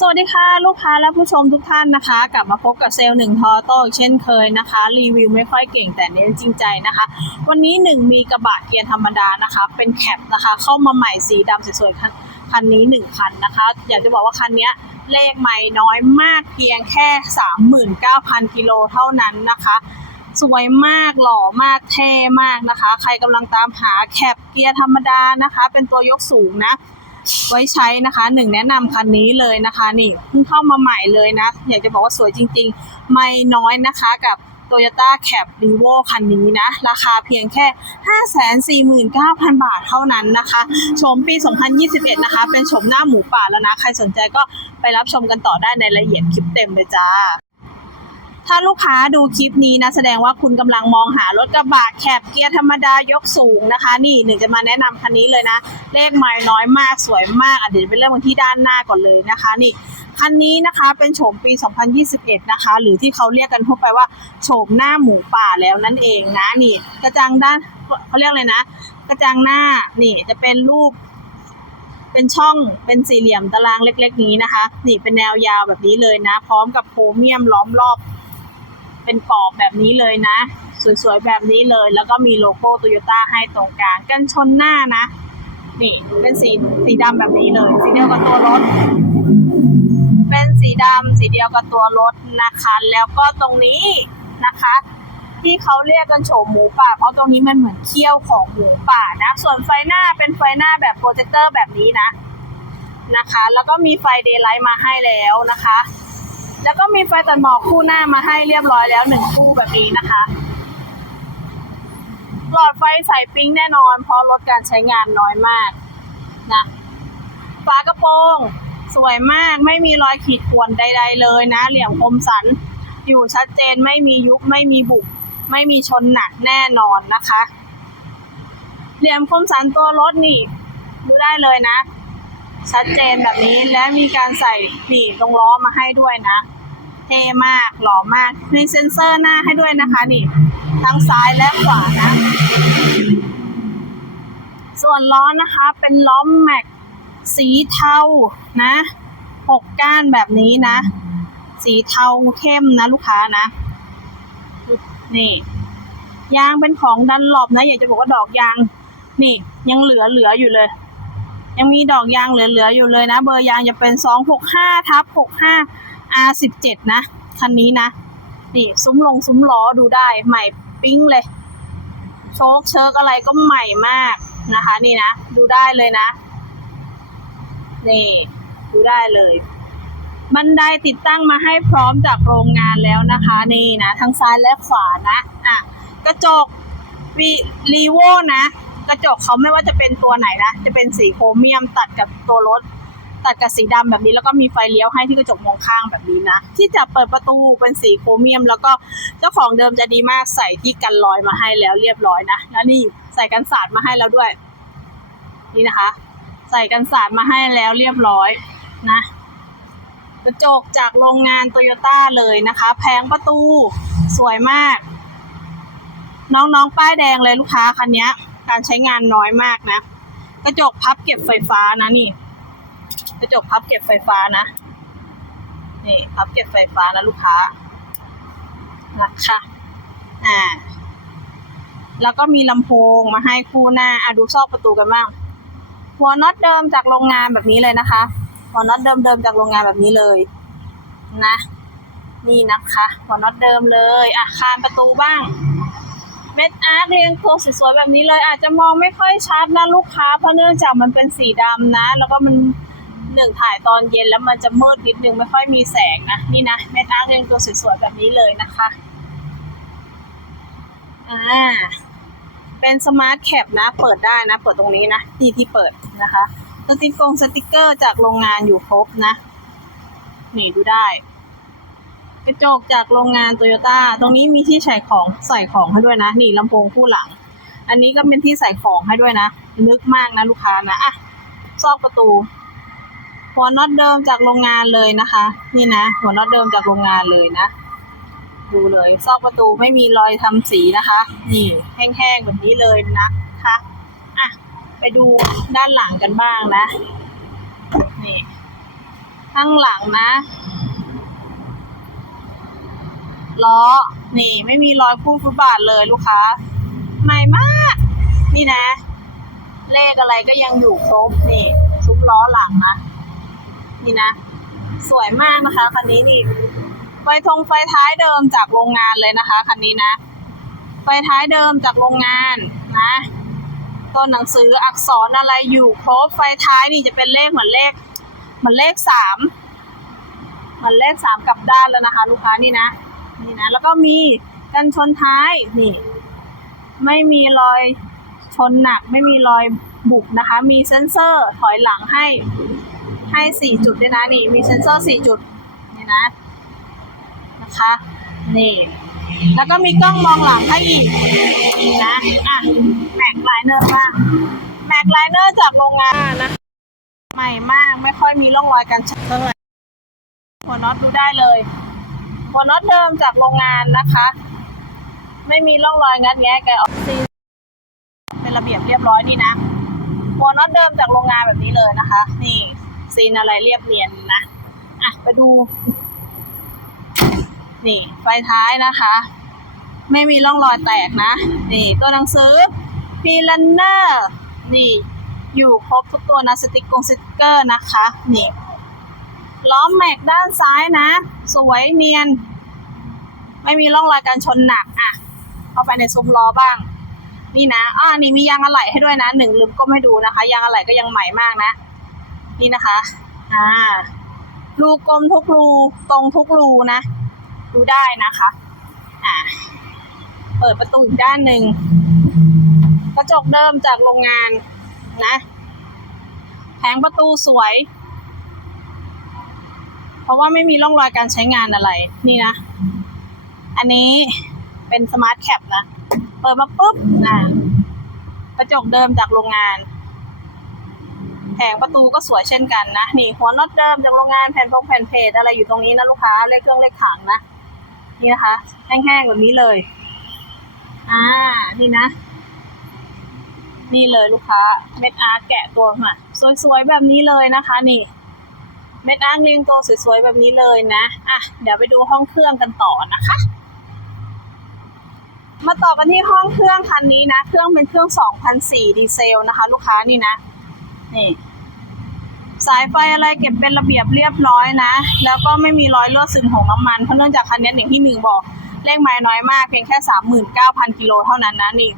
สวัสดีค่ะ ลูกค้าและผู้ชมทุกท่านนะคะ กลับมาพบกับเซลล์หนึ่งทอโต้อีกเช่นเคยนะคะ รีวิวไม่ค่อยเก่งแต่เน้นจริงใจนะคะ วันนี้หนึ่งมีกระบะเกียร์ธรรมดานะคะ เป็นแคปนะคะ เข้ามาใหม่สีดำสวยๆคันคันนี้หนึ่งคันนะคะ อยากจะบอกว่าคันนี้เลขใหม่น้อยมากเพียงแค่ 39,000 กิโลเท่านั้นนะคะสวยมากหล่อมากเท่มากนะคะ ใครกำลังตามหาแคปเกียร์ธรรมดานะคะ เป็นตัวยกสูงนะ ไว้ใช้นะคะหนึ่งแนะนำคันนี้เลยนะคะ นี่เพิ่งเข้ามาใหม่เลยนะ อยากจะบอกว่าสวยจริง ๆ ไม่น้อยนะคะกับ Toyota Cap r e v o คันนี้นะ ราคาเพียงแค่ 549,000 บาทเท่านั้นนะคะชมปี 2021 นะคะ เป็นชมหน้าหมูป่าแล้วนะ ใครสนใจก็ไปรับชมกันต่อได้ในรายละเอียดคลิปเต็มเลยจ้า ถ้าลูกค้าดูคลิปนี้นะแสดงว่าคุณกำลังมองหารถกระบะแคบเกียร์ธรรมดายกสูงนะคะ นี่หนึ่งจะมาแนะนำคันนี้เลยนะ เลขไม้น้อยมากสวยมากอะเดี๋ยวไปเริ่มกันที่ด้านหน้าก่อนเลยนะคะนี่คันนี้นะคะเป็นโฉมปี 2021 นะคะ หรือที่เขาเรียกกันทั่วไปว่าโฉมหน้าหมูป่าแล้วนั่นเองนะนี่ กระจังด้านเขาเรียกอะไรนะ กระจังหน้านี่จะเป็นรูป เป็นช่องเป็นสี่เหลี่ยมตารางเล็ก ๆ นี้นะคะ นี่เป็นแนวยาวแบบนี้เลยนะ พร้อมกับโครเมียมล้อมรอบ เป็นกรอบแบบนี้เลยนะ สวยๆแบบนี้เลย แล้วก็มีโลโก้โตโยต้าให้ตรงกลางกันชนหน้านะ นี่เป็นสีสีดำแบบนี้เลย สีเดียวกับตัวรถ เป็นสีดำสีเดียวกับตัวรถนะคะ แล้วก็ตรงนี้นะคะที่เขาเรียกกันโฉมหมูป่า เพราะตรงนี้มันเหมือนเขี้ยวของหมูป่านะ ส่วนไฟหน้าเป็นไฟหน้าแบบโปรเจคเตอร์แบบนี้นะนะคะ แล้วก็มีไฟเดย์ไลท์มาให้แล้วนะคะ แล้วก็มีไฟตัดหมอกคู่หน้ามาให้เรียบร้อยแล้วหนึ่งคู่แบบนี้นะคะ หลอดไฟใส่ปิ๊งแน่นอน เพราะลดการใช้งานน้อยมากนะฝากระโปรงสวยมากไม่มีรอยขีดข่วนใด ๆ เลยนะ เหลี่ยมคมสัน อยู่ชัดเจนไม่มียุบไม่มีบุบไม่มีชนหนักแน่นอนนะคะ เหลี่ยมคมสันตัวรถนี่ ดูได้เลยนะ ชัดเจนแบบนี้และมีการใส่นี่ตรงล้อมาให้ด้วยนะ เท่มากหล่อมากมีเซ็นเซอร์หน้าให้ด้วยนะคะนี่ทั้งซ้ายและขวานะ ส่วนล้อนะคะเป็นล้อแม็กสีเทานะหกก้านแบบนี้นะ สีเทาเข้มนะลูกค้านะ นี่ ยางเป็นของดันหลบนะ อยากจะบอกว่าดอกยาง นี่ยังเหลือเหลืออยู่เลย ยังมีดอกยางเหลือๆอยู่เลยนะ เบอร์ยางจะเป็น265ทับ65 R17 นะคันนี้นะนี่ซุ้มลงซุ้มล้อดูได้ใหม่ปิ้งเลย โชคเชิกอะไรก็ใหม่มากนะคะ นี่นะ ดูได้เลยนะ นี่ ดูได้เลยบันไดติดตั้งมาให้พร้อมจากโรงงานแล้วนะคะ นี่นะทั้งซ้ายและขวานะอะกระจกวีรีโวนะ กระจกเขาไม่ว่าจะเป็นตัวไหนนะ จะเป็นสีโครเมียมตัดกับตัวรถ ตัดกับสีดำแบบนี้ แล้วก็มีไฟเลี้ยวให้ที่กระจกมองข้างแบบนี้นะ ที่จะเปิดประตูเป็นสีโครเมียม แล้วก็เจ้าของเดิมจะดีมากใส่ที่กันรอยมาให้แล้วเรียบร้อยนะ แล้วนี่ใส่กันสาดมาให้แล้วด้วย นี่นะคะ ใส่กันสาดมาให้แล้วเรียบร้อยนะกระจกจากโรงงานโตโยต้าเลยนะคะแผงประตูสวยมาก น้องๆ ป้ายแดงเลยลูกค้าคันนี้ การใช้งานน้อยมากนะ กระจกพับเก็บไฟฟ้านะนี่ กระจกพับเก็บไฟฟ้านะ นี่พับเก็บไฟฟ้านะลูกค้านะคะอ่า แล้วก็มีลำโพงมาให้คู่หน้าอะดูซอกประตูกันบ้างหัวน็อตเดิมจากโรงงานแบบนี้เลยนะคะหัวน็อตเดิมๆจากโรงงานแบบนี้เลย นะ นี่นะคะหัวน็อตเดิมเลย อะคานประตูบ้าง เม็ดอาร์ตเรียงตัวสวยๆแบบนี้เลย อาจจะมองไม่ค่อยชัดนะลูกค้าเพราะเนื่องจากมันเป็นสีดำนะ แล้วก็มันหนึ่งถ่ายตอนเย็นแล้วมันจะมืดนิดนึงไม่ค่อยมีแสงนะนี่นะเม็ดอาร์ตเรียงตัวสวยๆแบบนี้เลยนะคะอ่าเป็นสมาร์ทแคปนะ เปิดได้นะ เปิดตรงนี้นะที่ที่เปิดนะคะสติกกงสติกเกอร์จากโรงงานอยู่ครบนะ นี่ดูได้ กระจกจากโรงงานโตโยต้าตรงนี้มีที่ใส่ของใส่ของให้ด้วยนะ นี่ลำโพงคู่หลัง อันนี้ก็เป็นที่ใส่ของให้ด้วยนะ ลึกมากนะลูกค้านะอะซอกประตูหัวน็อตเดิมจากโรงงานเลยนะคะ นี่นะ หัวน็อตเดิมจากโรงงานเลยนะ ดูเลยซอกประตูไม่มีรอยทำสีนะคะ นี่แห้งๆแบบนี้เลยนะคะอะไปดูด้านหลังกันบ้างนะ นี่ข้างหลังนะ ล้อ นี่ไม่มีรอยคูดฟุตบาทเลยลูกค้า ใหม่มาก นี่นะ เลขอะไรก็ยังอยู่ครบนี่ซุ้มล้อหลังนะ นี่นะ สวยมากนะคะคันนี้นี่ไฟทงไฟท้ายเดิมจากโรงงานเลยนะคะคันนี้นะ ไฟท้ายเดิมจากโรงงานนะต้นหนังสืออักษรอะไรอยู่ครบไฟท้ายนี่จะเป็นเลขเหมือนเลขเหมือนเลขสามเหมือนเลขสามกลับด้านแล้วนะคะ ลูกค้านี่นะ นี่นะแล้วก็มีกันชนท้ายนี่ ไม่มีรอยชนหนัก ไม่มีรอยบุบนะคะ มีเซ็นเซอร์ถอยหลังให้ให้สี่จุดด้วยนะนี่ มีเซ็นเซอร์สี่จุดนี่นะนะคะนี่แล้วก็มีกล้องมองหลังให้อีกนี่นะอะแม็กไลเนอร์บ้างแม็กไลเนอร์จากโรงงานนะใหม่มากไม่ค่อยมีร่องรอยการช้เท่าไหร่หัวน็อตดูได้เลย หัวน็อตเดิมจากโรงงานนะคะ ไม่มีร่องรอยงัดแงะแกออกซีนเป็นระเบียบเรียบร้อยนี่นะหัวน็อตเดิมจากโรงงานแบบนี้เลยนะคะ นี่ซีนอะไรเรียบเนียนนะอะไปดู นี่ไฟท้ายนะคะ ไม่มีร่องรอยแตกนะ นี่ ตัวหนังสือพีลันเนอร์นี่ อยู่ครบทุกตัวนะสติกกงสติกเกอร์นะคะ นี่ ล้อมแม็กด้านซ้ายนะ สวยเนียน ไม่มีร่องรอยการชนหนักอะเข้าไปในซุ้มล้อบ้าง นี่นะอ่านี่มียางอะไหล่ให้ด้วยนะหนึ่งลืมก็ไม่ดูนะคะ ยางอะไหล่ก็ยังใหม่มากนะ นี่นะคะ อ่ารูกลมทุกรูตรงทุกรูนะดูได้นะคะ อ่า เปิดประตูอีกด้านหนึ่งกระจกเดิมจากโรงงานนะ แผงประตูสวย เพราะว่าไม่มีร่องรอยการใช้งานอะไร นี่นะ อันนี้เป็นสมาร์ทแคปนะ เปิดมาปุ๊บนะกระจกเดิมจากโรงงาน แผงประตูก็สวยเช่นกันนะ นี่หัวน็อตเดิมจากโรงงานแผ่นพงแผ่นเพจอะไรอยู่ตรงนี้นะลูกค้า เลขเครื่องเลขถังนะ นี่นะคะ แห้งๆแบบนี้เลย อ่า นี่นะ นี่เลยลูกค้า เม็ดอาร์แกะตัวมาสวยๆแบบนี้เลยนะคะ นี่ เม็ดอ้าร์ตเรียงตัวสวยๆแบบนี้เลยนะ อะ เดี๋ยวไปดูห้องเครื่องกันต่อนะคะ มาต่อกันที่ห้องเครื่องคันนี้นะ เครื่องเป็นเครื่อง2004ดีเซลนะคะ ลูกค้านี่นะ นี่สายไฟอะไรเก็บเป็นระเบียบเรียบร้อยนะ แล้วก็ไม่มีรอยรั่วซึมของน้ำมัน เพราะเนื่องจากคันนี้อย่างที่หนึ่งบอกเลขไม้น้อยมากเพียงแค่39,000กิโลเท่านั้นนะนี่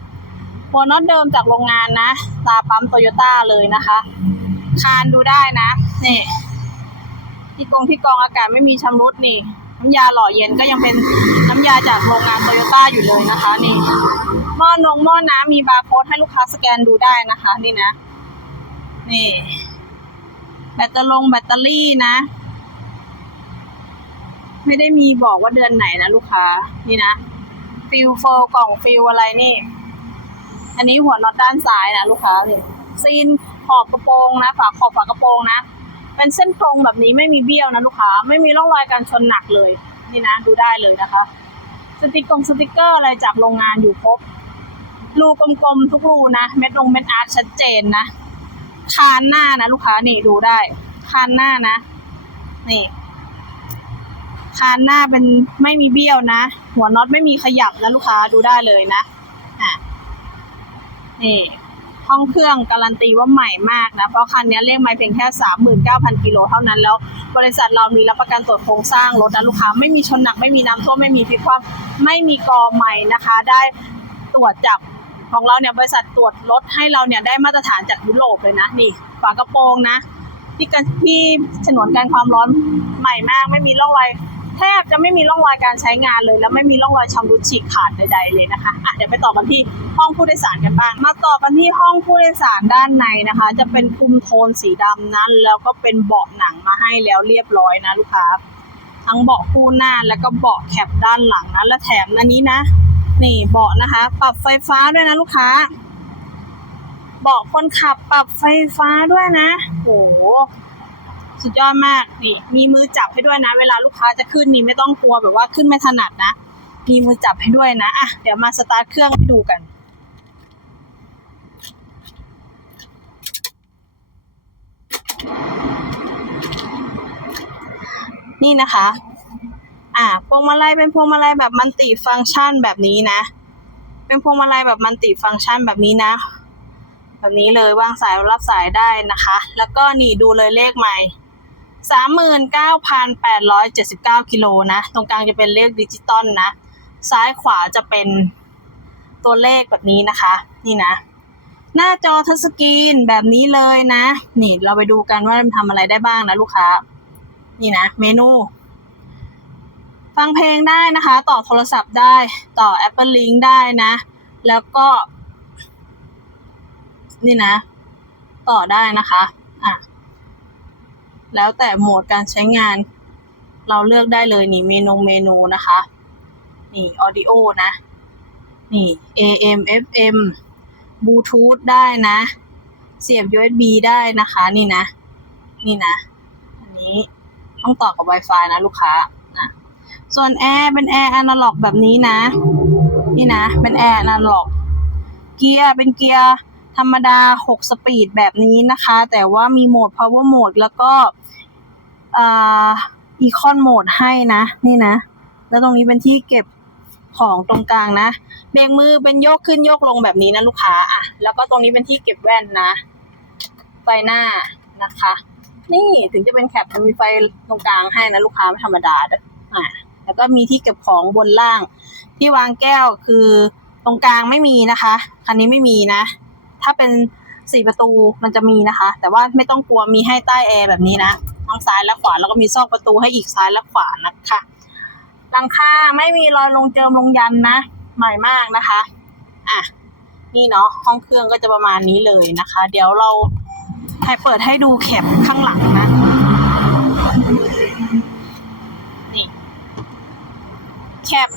หัวน็อตเดิมจากโรงงานนะ ตาปั๊มโตโยต้าเลยนะคะ คานดูได้นะ นี่ ที่กรงที่กองอากาศไม่มีชำรุดนี่ น้ำยาหล่อเย็นก็ยังเป็นน้ำยาจากโรงงานโตโยต้าอยู่เลยนะคะนี่หม้อนงหม้อน้ำมีบาร์โค้ดให้ลูกค้าสแกนดูได้นะคะ นี่นะ นี่ แบตเตอรงแบตเตอรี่นะ ไม่ได้มีบอกว่าเดือนไหนนะลูกค้า นี่นะ ฟิลโฟกล่องฟิลอะไรนี่ อันนี้หัวน็อตด้านซ้ายนะลูกค้านี่ซีนขอบกระโปรงนะฝาขอบฝากระโปรงนะ เป็นเส้นตรงแบบนี้ไม่มีเบี้ยวนะลูกค้า ไม่มีร่องรอยการชนหนักเลย นี่นะดูได้เลยนะคะ สติกกงสติกเกอร์อะไรจากโรงงานอยู่ครบรูกลมๆทุกรูนะ เม็ดลงเม็ดอาร์ตชัดเจนนะ คานหน้านะลูกค้านี่ดูได้ คานหน้านะ นี่ คานหน้าเป็นไม่มีเบี้ยวนะ หัวน็อตไม่มีขยับนะลูกค้าดูได้เลยนะ อะ นี่ ห้องเครื่องการันตีว่าใหม่มากนะ เพราะคันนี้เลขไม่เพียงแค่ 39,000 กิโลเท่านั้นแล้ว บริษัทเรามีรับประกันตรวจโครงสร้างรถนะลูกค้า ไม่มีชนหนักไม่มีน้ำท่วมไม่มีพลิกคว่ำไม่มีกอใหม่นะคะ ได้ตรวจจับของเราเนี่ยบริษัทตรวจรถให้เราเนี่ยได้มาตรฐานจากยุโรปเลยนะนี่ฝากระโปรงนะที่กันที่ฉนวนการความร้อนใหม่มาก ไม่มีร่องรอย แทบจะไม่มีร่องรอยการใช้งานเลย แล้วไม่มีร่องรอยชำรุดฉีกขาดใดๆเลยนะคะอะเดี๋ยวไปต่อกันที่ห้องผู้โดยสารกันบ้าง มาต่อกันที่ห้องผู้โดยสารด้านในนะคะ จะเป็นคุมโทนสีดำนั้น แล้วก็เป็นเบาะหนังมาให้แล้วเรียบร้อยนะลูกค้า ทั้งเบาะคู่หน้าแล้วก็เบาะแคปด้านหลังนะและแถมอันนี้นะ นี่เบาะนะคะ ปรับไฟฟ้าด้วยนะลูกค้าเบาะคนขับปรับไฟฟ้าด้วยนะโอ้โห สุดยอดมากนี่มีมือจับให้ด้วยนะ เวลาลูกค้าจะขึ้นนี่ไม่ต้องกลัวแบบว่าขึ้นไม่ถนัดนะมีมือจับให้ด้วยนะอะเดี๋ยวมาสตาร์ทเครื่องให้ดูกันนี่นะคะ อ่า พวงมาลัยเป็นพวงมาลัยแบบมันติฟังก์ชันแบบนี้นะ เป็นพวงมาลัยแบบมันติฟังก์ชันแบบนี้นะ แบบนี้เลยวางสายรับสายได้นะคะ แล้วก็นี่ดูเลยเลขใหม่ สามหมื่นเก้าพันแปดร้อยเจ็ดสิบเก้ากิโลนะ ตรงกลางจะเป็นเลขดิจิตอลนะ ซ้ายขวาจะเป็นตัวเลขแบบนี้นะคะ นี่นะ หน้าจอทัชสกรีนแบบนี้เลยนะ นี่เราไปดูกันว่ามันทำอะไรได้บ้างนะลูกค้า นี่นะ เมนู ฟังเพลงได้นะคะ ต่อโทรศัพท์ได้ ต่อ Apple Link ได้นะ แล้วก็ นี่นะ ต่อได้นะคะ แล้วแต่โหมดการใช้งาน เราเลือกได้เลยนี่เมนูเมนูนะคะ นี่ audio นะ นี่ AM FM บลูทูธได้นะ เสียบ USB ได้นะคะนี่นะ นี่นะ อันนี้ต้องต่อกับ Wi-Fi นะลูกค้านะส่วนแอร์เป็นแอร์อนาล็อกแบบนี้นะ นี่นะ เป็นแอร์อนาล็อก เกียร์เป็นเกียร์ ธรรมดา 6 สปีดแบบนี้นะคะ แต่ว่ามีโหมด power mode แล้วก็อ่า econ mode ให้นะ นี่นะ แล้วตรงนี้เป็นที่เก็บของตรงกลางนะเบรกมือเป็นโยกขึ้นโยกลงแบบนี้นะลูกค้าอะแล้วก็ตรงนี้เป็นที่เก็บแว่นนะ ไฟหน้านะคะ นี่ถึงจะเป็นแคปมันมีไฟตรงกลางให้นะลูกค้าไม่ธรรมดาเด้ออะแล้วก็มีที่เก็บของบนล่าง ที่วางแก้วคือตรงกลางไม่มีนะคะ คันนี้ไม่มีนะ ถ้าเป็นสี่ประตูมันจะมีนะคะ แต่ว่าไม่ต้องกลัวมีให้ใต้แอร์แบบนี้นะทั้งซ้ายและขวาแล้วก็มีซอกประตูให้อีกซ้ายและขวานะคะหลังคาไม่มีรอยลงเจิมลงยันนะ ใหม่มากนะคะอะนี่เนาะห้องเครื่องก็จะประมาณนี้เลยนะคะ เดี๋ยวเราให้เปิดให้ดูแคปข้างหลังนะนี่แคป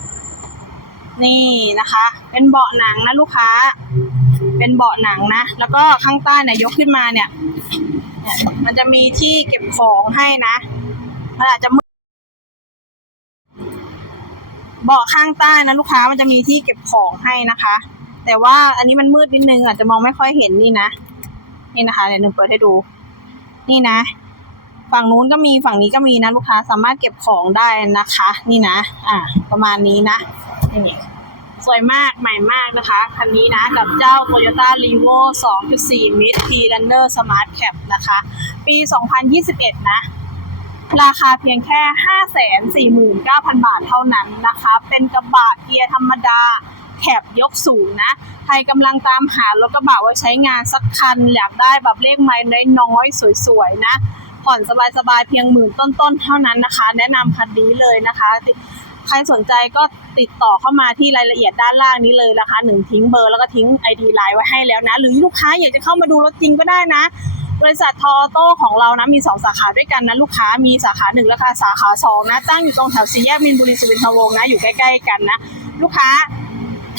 นี่นะคะ เป็นเบาะหนังนะลูกค้า เป็นเบาะหนังนะ แล้วก็ข้างใต้เนี่ยยกขึ้นมาเนี่ย มันจะมีที่เก็บของให้นะมันอาจจะมืดเบาะข้างใต้นะลูกค้ามันจะมีที่เก็บของให้นะคะ แต่ว่าอันนี้มันมืดนิดนึงอาจจะมองไม่ค่อยเห็นนี่นะ นี่นะคะเดี๋ยวหนึ่งเปิดให้ดู นี่นะ ฝั่งนู้นก็มีฝั่งนี้ก็มีนะลูกค้าสามารถเก็บของได้นะคะ นี่นะ อ่า ประมาณนี้นะนี่ สวยมากใหม่มากนะคะ คันนี้นะ กับเจ้า Toyota r e v o 2.4 Mid T Runner Smart Cap นะคะ ปี 2021 นะ ราคาเพียงแค่ 549,000 บาทเท่านั้นนะคะ เป็นกระบะเกียร์ธรรมดาแคบยกสูงนะ ใครกำลังตามหารถกระบะไว้ใช้งานสักคัน อยากได้แบบเลขไม้น้อยๆสวยๆนะผ่อนสบายๆเพียงหมื่นต้นๆเท่านั้นนะคะ แนะนำคันนี้เลยนะคะ ใครสนใจก็ติดต่อเข้ามาที่รายละเอียดด้านล่างนี้เลยนะคะหนึ่งทิ้งเบอร์แล้วก็ทิ้ง ID ไลน์ไว้ให้แล้วนะ หรือลูกค้าอยากจะเข้ามาดูรถจริงก็ได้นะบริษัททอโต้ของเรานะมีสองสาขาด้วยกันนะลูกค้ามีสาขาหนึ่งและค่ะสาขาสองนะ ตั้งอยู่ตรงแถวสี่แยกมินบุรีสุวินทวงศ์นะ อยู่ใกล้ๆกันนะ ลูกค้า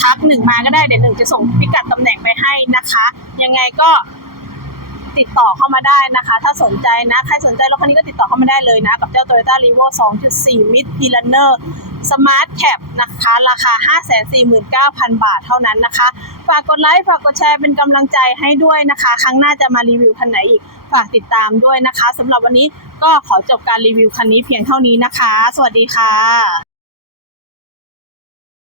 ทักหนึ่งมาก็ได้เดี๋ยวหนึ่งจะส่งพิกัดตำแหน่งไปให้นะคะ ยังไงก็ติดต่อเข้ามาได้นะคะ ถ้าสนใจนะ ใครสนใจรถคันนี้ก็ติดต่อเข้ามาได้เลยนะ กับเจ้า Toyota r e v o 2.4 Mid p l a n n e r Smart Cap นะคะ ราคา 549,000 บาทเท่านั้นนะคะ ฝากกดไลค์ ฝากกดแชร์เป็นกำลังใจให้ด้วยนะคะ ครั้งหน้าจะมารีวิวคันไหนอีก ฝากติดตามด้วยนะคะสำหรับวันนี้ก็ขอจบการรีวิวคันนี้เพียงเท่านี้นะคะ สวัสดีค่ะ